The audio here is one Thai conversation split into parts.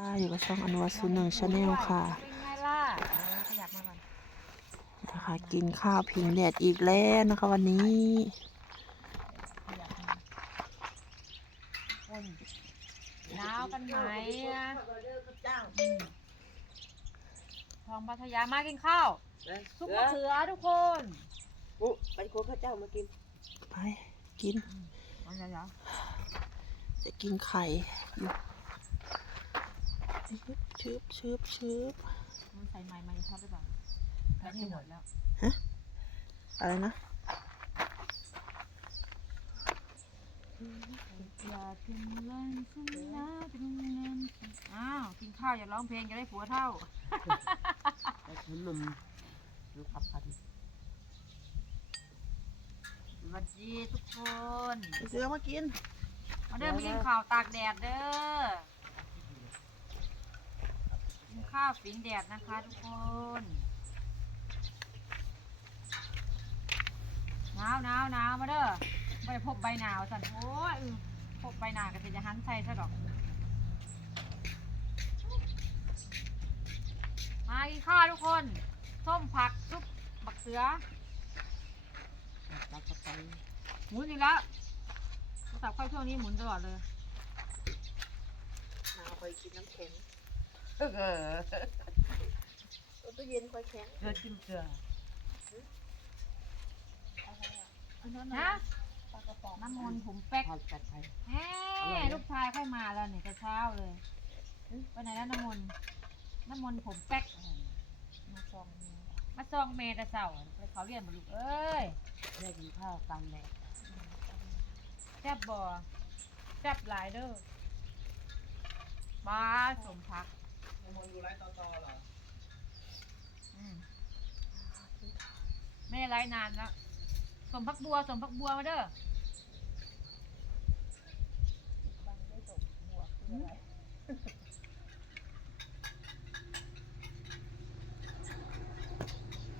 ค่ะอยู่กับช่องอนุวัตศูนย์หนึ่งชาแนลค่ะเป็นไงล่ะขยับมาก่อนนะคะกินข้าวผิงแดดอีกแล้วนะคะวันนี้ขยับมาคนหนาวกันไหมนะอืมทองพัทยามากินข้าวซุปมะเขือทุกคนปุ๊ไปโคข้าวเจ้ามากิน ไป กินเอาเดี๋ยวจะกินไข่อยู่ ชืบชืบชืบๆมันใส่ไม้ไม้ชอบหรือเปล่าแบตให้หมดแล้วอะไรนะอย่าถึงเล่นฉันนะถึงเล่นอ้าวกินข้าวอย่าร้องเพลงจะได้ผัวเท่าไปขนมดูขับพันสวัสดีทุกคนไปซื้อมากิน มาเดินมากินข้าวตากแดดเด้อกิน ข้าวฝิงแดดนะคะทุกคนหนาวหนาวหนาวมาเด้อไปพบใบหนาวสันโอ้ยพบใบหนาวก็จะหันใส่ซะดอก มากินข้าวทุกคน ส้มผักซุปบักเสือตักไปหมุนอีกแล้วศัพท์เข้าช่วงนี้หมุนตลอดเลยหนาวไปกินน้ำแข็ง เออตู้เย็นค่อยแข็งเกลือจิ้มเกลืออันนั้นนะปลากระป๋องน้ำมนต์ผมแป๊กทอดกัดไทยแหมลูกชายค่อยมาแล้วเนี่ยแต่เช้าเลยไปไหนแล้วน้ำมนต์น้ำมนต์ผมแป๊ก มาซองนี้มาซองเมตะเสาไปเขาเรียนมาลูกเอ้ยได้กินข้าวกลางแดดแซ่บบ่แซ่บหลายเด้อมาสมพัก มนอยู่ไรต่อต่อเหรออืมไม่ได้ไลฟ์นานแล้วสมพักบัวสมพักบัวมาเด้อ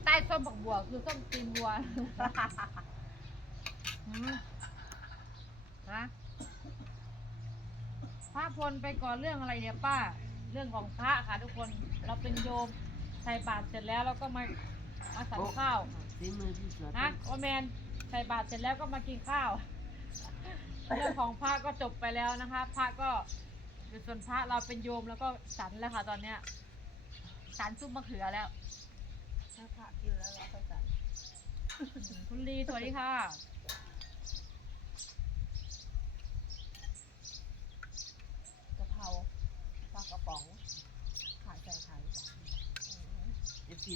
ใต้ส้มผักบัวคือส้มตีนวัวฮะพระพลไปก่อนเรื่องอะไรเนี่ยป้า เรื่องของพระค่ะทุกคนเราเป็นโยมใส่บาตรเสร็จแล้วเราก็มามาสั่งข้าวฝีมือพี่เสือนะโอแมนใส่บาตรเสร็จแล้วก็มากินข้าวเรื่องของพระก็จบไปแล้วนะคะ พระก็อยู่ส่วนพระเราเป็นโยมแล้วก็สันแล้วค่ะ ตอนเนี้ยสันซุปมะเขือแล้วถ้าผักกินแล้วเราค่อยใส่คุณลีสวัสดีค่ะ กะเพราปลากระป๋องขาใส่ไข่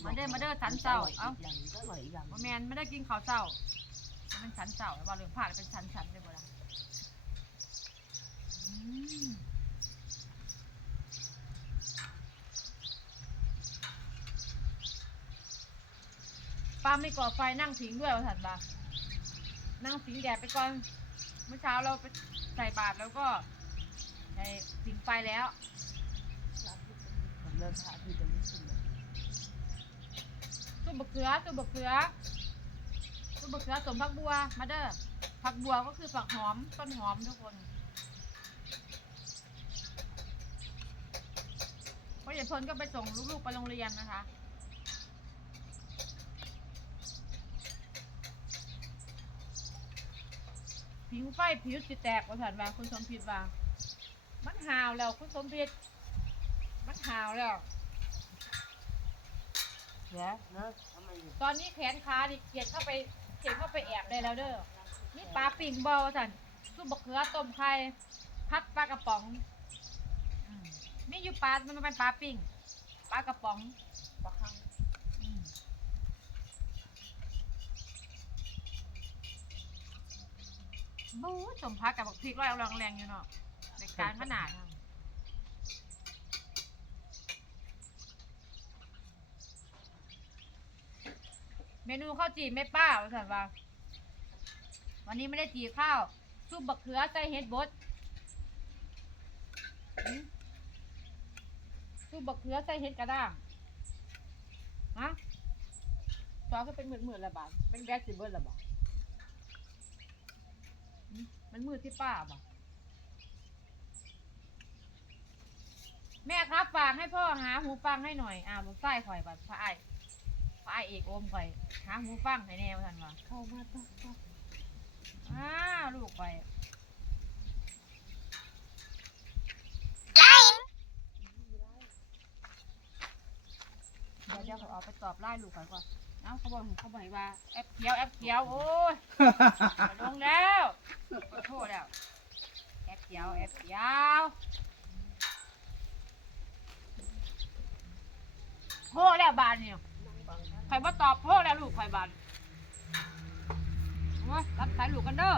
มาเด้อมาเด้อสันเจ้าเอ้าอย่างนี้ก็อร่อยอีกอย่างโอแมนไม่ได้กินข้าวเช้ามันสันเช้าแล้วว่าเรื่องผักเป็นสันสันเลยบ่ล่ะอืมป้าไม่ก่อไฟนั่งผิงด้วยว่าสันบ่านั่งผิงแดดไปก่อนเมื่อเช้าเราไปใส่บาตรแล้วก็ใส่ผิงไฟแล้วผมเริ่มพระที่จะไม่ขึ้นเลย ซุปบะเขือซุปบะเขือซุปบะเขือสมผักบัวมาเด้อผักบัวก็คือผักหอมต้นหอมทุกคนพราะเดี๋ยวพลก็ไปส่งลูกๆไปโรงเรียนนะคะผิวไฟผิวสิแตกว่าสันว่าคุณสมพิษว่า มันหาวแล้วคุณสมพิษมันหาวแล้ว เนะทำไมอยู่ตอนนี้แขนขาดิเกียดเข้าไปเกียดเข้าไปแอบได้แล้วเด้อนี่ปลาปิ่งบอลสันซุปบะเขือต้มไข่พัดปลากระป๋องอืมนี่อยู่ปลา มันเป็นปลาปิ่งปลากระป๋องปลาคังอืมบู๊สมพักกับบักพริกร้อยเอาแรงๆอยู่เนาะในการขนาด เมนูข้าวจี่แม่ป้าว่าสันว่า วันนี้ไม่ได้จีข้าวซุปบักเขือใส่เห็ดบดซุปบักเขือใส่เห็ดกระด้างฮะซอสก็เป็นหมื่นๆละบาทเป็นแก๊สสิเบิร์ละบาทมันมืดที่ป้าบ่ะแม่ครับฝากให้พ่อหาหูฟังให้หน่อย อ่าลูกไส้ข่อยบัดพระไอ้ ไอ้เอกโอมข่อยหาหูฟังให้แน่ว่าท่านว่าเข้ามาต้องต้องอ้าวลูกข่อยเดี๋ยวเดี๋ยวเขาเอาไปตอบไล่ลูกข่อยก่อนเอ้าเขาบอกเขาบอกว่าแอปเขียวแอปเขียวโอ้ยไปลงแล้วขอโทษแล้วแอปเขียวแอปเขียวโทษแล้วบานเนี่ย ใครมาตอบโทษแล้วลูกใครบานโอ้ยรับสายลูกกันเด้อ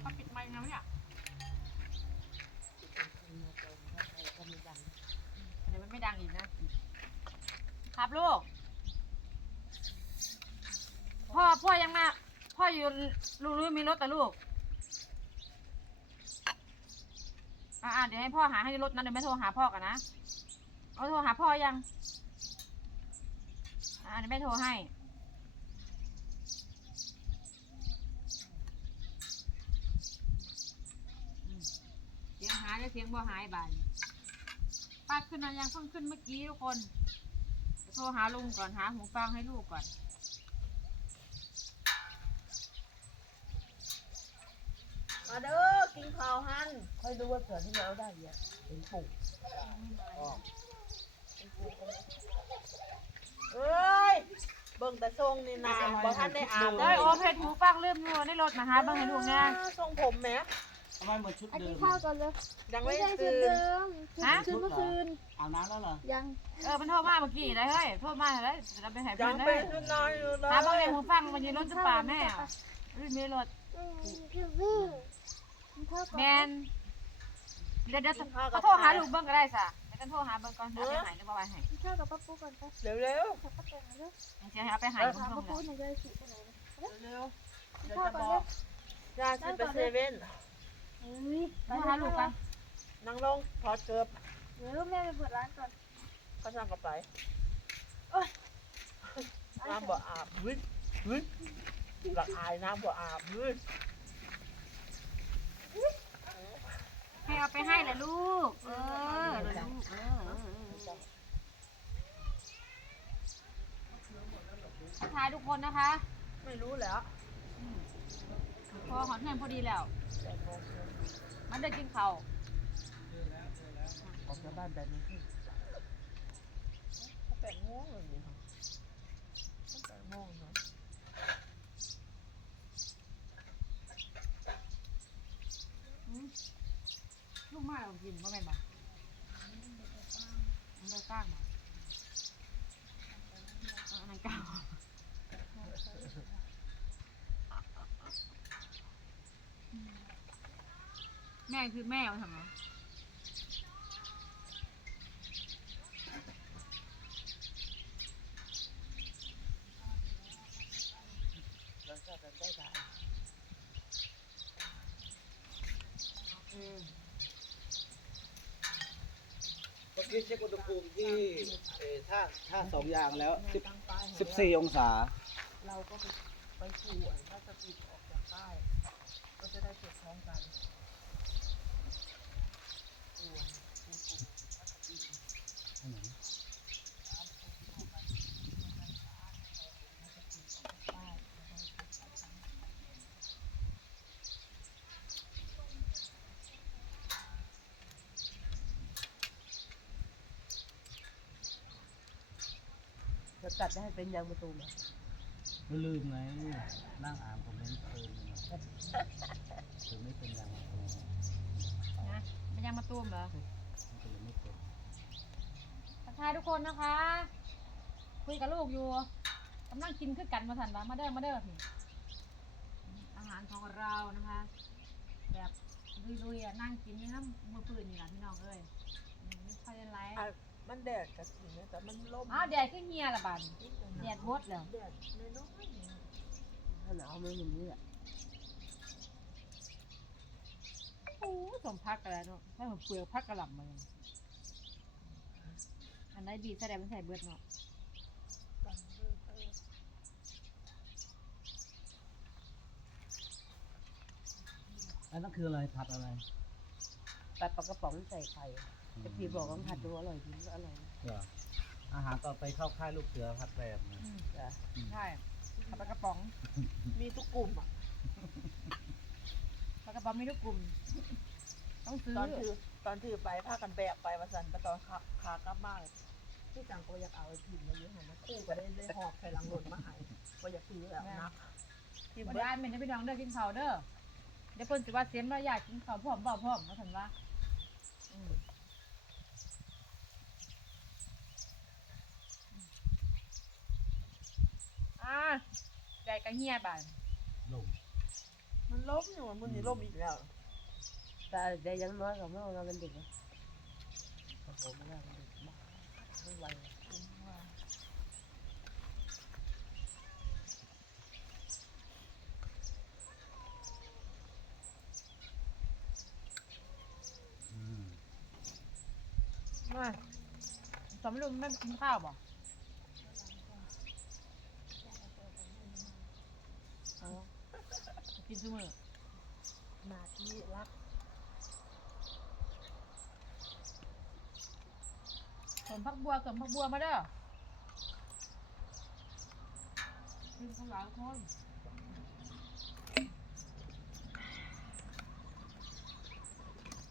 เขาปิดไมค์แล้วเนี่ยเดี๋ยวมันไม่ดังอีกนะ ครับลูก พ่อพ่อยังมา พ่ออยู่ลูกรู้มีรถแต่ลูก อ่าเดี๋ยวให้พ่อหาให้รถนั้นเดี๋ยวไม่โทรหาพ่อกันนะเอาโทรหาพ่อยัง อ่าเดี๋ยวไม่โทรให้อืมเสียงหายแล้วเสียงบ่หายบานป้าขึ้นมายังเพิ่งขึ้นเมื่อกี้ทุกคนเดี๋ยวโทรหาลุงก่อนหาหูฟังให้ลูกก่อนมาเด้อกินข้าวหันค่อยดูว่าเสือที่เราได้เนี่ยเป็นปุ่มอ๋อเอ้ย เบิ่งแต่ทรงนี่นาบ่ทันได้อาบได้โอเพชรหูฟังเริ่มอยู่ในรถมาหาบ้างให้ลูกเนี่ยทรงผมแหมทำไมเหมือนชุดอันเดินี้มข้าวก่อนเลยยังไม่ไม่ใช่ชุตื่ดนเดิมชุดฮะชุดเมื่อคืนอาบน้ำแล้วเหรอยังเออมันโทรมาเมื่อกี้ได้เฮ้ยโทรมาแล้วจะไปหายยัเพื่งอนได้เป็นชุดนอนอยู่เลยหาบ้างในหูฟังมันอยืนรถจะป่าแม่อะรีบมีรถอืมคือวิ่งกินข้าวก่อนแมนเดี๋ยวเดี๋ยวเขาโทรหาลูกเบิ้งก็ได้สะเดี๋ยว กันโทรหาเบิ้งก่อนหาไปหายหรือเปล่าไปหายกินข้าวกับป้าปูก่อนไปเร็วเร็วกับป้าแตงเลยเดี๋ยวเอาไปหายถามเบิ้งป้าปูเลยหน่อยจะฉีดไปไหนเร็วกินเดี๋ยวข้าวจะก่บอนอกยาสิไปเซเว่นเฮ้ยโทรหาลูกกันนั่งลงถอดเกือบเดี๋ยวแม่ไปเปิดร้านก่อนเขาสั่งกลับไปโอ๊ยน้ำบ่อาบวิทวิทหลักอายน้ำบ่อาบวิท ให้เอาไปให้แหละลูก เออเดี๋ยวลูกเออเออเออ ทักทายทุกคนนะคะ ไม่รู้แล้ว พอหอนเงินพอดีแล้ว มันได้กินข้าวออกจากบ้านแบบนี้ขึ้นแปดโมงเลยนี่ค่ะแปดโมงเนาะลูกมาเรากินว่าแม่นบ่มันได้ก้างบ่เอาอันนั้นก้าง แม่คือแม่เอาทำไมแล้วก็จะได้ได้อืมเมื่อกี้เช็คอุณหภูมิที่เอ่อท่าท่าสองอย่างแล้วสิบตั้งป้ายให้สิบสี่องศา เราก็ไปไปขู่อันถ้าจะติดออกจากป้ายก็จะได้เก็บพร้อมกันขู่อันขู่ขู่ถ้าจะติดป้ายจะได้เก็บพร้อมกัน จะตัดให้เป็นยางประตูมาไม่ลืมไงนั่งอ่านคอมเมนต์เพลินเลยนะถึงไม่เป็นอย่างนั้นนะมันยังมาตุ้มเหรอมันก็เลยไม่เป็นทักทายทุกคนนะคะ คุยกับลูกอยู่กำลังกินคือกันมาสันวะมาเด้อมาเด้อพี่อาหารของเรานะคะ แบบลุยๆอะนั่งกินนี่น้ำมือปืนนี่แหละพี่น้องเอ้ยอืมไม่ค่อยได้ไลฟ์ อะ มันแดดกะทินะแต่มันลมอ้าวแดดขึ้นเฮียละบาดแดดบดแล้วแดดน้อยๆนี่ถ้าหนาวมันอย่างนี้แหละโอ้ยสมพักกันแล้วเนาะถ้าเหมือนเปลือกพักกระหล่ำมาเลยอันไหนบีบแสดงมันใส่เบิดเนาะอันนั้นคืออะไรผัดอะไรปลาปลากระป๋องใส่ไข่จะ พี่บอกว่าผัดดูอร่อยดีอร่อยเหรออาหารต่อไปเข้าค่ายลูกเสือพัดแบบนะอืมจ้ะใช่เอาปลากระป๋อง มีทุกกลุ่มอะปลากระป๋องมีทุกกลุ่ม ต้องซื้อตอนถือตอนถือไปพากันแบกไปมาสันไปตอนขาขากลับบ้านที่จังก็อยากเอาไอ้พิมพ์มาเยอะหน่อยนะคู่ก็ได้ได้หอบใส่ลังรถมาให้ก็อยากซื้อแล้วนักที่บ่เบิได้ดเหม็นให้พี่น้องเด้อกินข้าวเด้อเดี๋ยวเพิ่นสิว่าเสียมเราอยากกินข้าวพร้อมเปล่าพร้อมว่าซั่นว่า อืม อ่าใจกระเฮียบานลงมันล้มอยู่มันนี่ล้มอีกแล้วแต่แต่ยังน้อยกว่าเมื่อเราเป็นเด็กนะผมไม่ได้เป็นเด็กมากไม่ไหวอืมมาสมรุมแม่กินข้าวบ่เอา กินซุมื้อหน้าที่รักสมพักบัวสมพักบัวมาเด้อกินข้าวหลายคน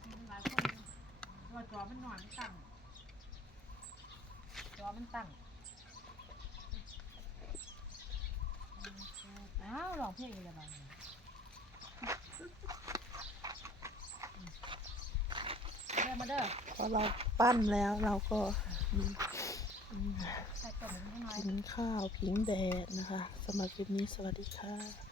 กินหลายคนว่าจอมันหน่อยมันตั้งจอมันตั้งอ้าวร้องเพลงอีกแล้วบ้าง เด้อมาเด้อพอเราปั้นแล้วเราก็ใส่ต้มนิดหน่อย กินข้าวผิงแดดนะคะสำหรับคลิปนี้สวัสดีค่ะ